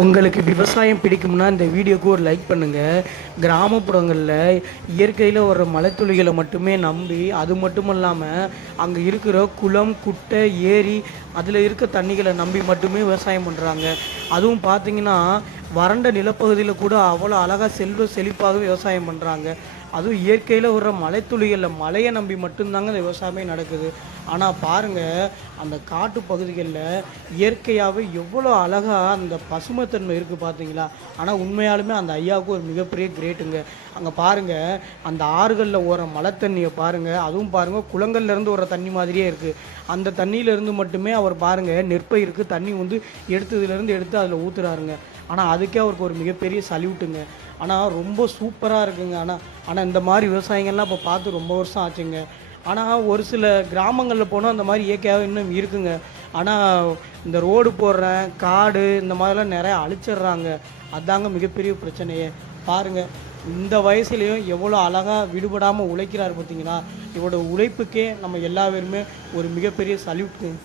உங்களுக்கு விவசாயம் பிடிக்கும்னா இந்த வீடியோக்கு ஒரு லைக் பண்ணுங்கள். கிராமப்புறங்களில் இயற்கையில் வர்ற மழைத்துளிகளை மட்டுமே நம்பி, அது மட்டும் இல்லாமல் அங்கே இருக்கிற குளம், குட்டை, ஏரி அதில் இருக்க தண்ணிகளை நம்பி மட்டுமே விவசாயம் பண்ணுறாங்க. அதுவும் பார்த்திங்கன்னா வறண்ட நிலப்பகுதியில் கூட அவ்வளோ அழகாக செல்வ செழிப்பாக விவசாயம் பண்ணுறாங்க. அதுவும் இயற்கையில் வர்ற மழைத்துளிகளில் மழையை நம்பி மட்டும்தாங்க இந்த விவசாயமே நடக்குது. ஆனால் பாருங்கள், அந்த காட்டு பகுதிகளில் இயற்கையாகவே எவ்வளோ அழகாக அந்த பசுமைத்தன்மை இருக்குது பார்த்தீங்களா. ஆனால் உண்மையாலுமே அந்த ஐயாவுக்கு ஒரு மிகப்பெரிய கிரேட்டுங்க. அங்கே பாருங்கள், அந்த ஆறுகளில் ஓர மழை தண்ணியை பாருங்கள், அதுவும் பாருங்கள் குளங்கள்லேருந்து வர தண்ணி மாதிரியே இருக்குது. அந்த தண்ணியிலேருந்து மட்டுமே அவர் பாருங்கள் நெற்பயிருக்கு தண்ணி வந்து எடுத்ததுலேருந்து எடுத்து அதில் ஊற்றுறாருங்க. ஆனால் அதுக்கே அவருக்கு ஒரு மிகப்பெரிய சல்யூட்டுங்க. ஆனால் ரொம்ப சூப்பராக இருக்குங்க. ஆனால் இந்த மாதிரி விவசாயிகள்லாம் இப்போ பார்த்து ரொம்ப வருஷம் ஆச்சுங்க. ஆனால் ஒரு சில கிராமங்களில் போனால் அந்த மாதிரி இயற்கையாக இன்னும் இருக்குங்க. ஆனால் இந்த ரோடு போடுறேன், காடு இந்த மாதிரிலாம் நிறையா அழிச்சிடுறாங்க. அதாங்க மிகப்பெரிய பிரச்சனையே. பாருங்கள், இந்த வயசுலேயும் எவ்வளோ அழகாக விடுபடாமல் உழைக்கிறார் பார்த்தீங்களா. இவரோட உழைப்புக்கே நம்ம எல்லா பேருமே ஒரு மிகப்பெரிய சல்யூட்டுங்க.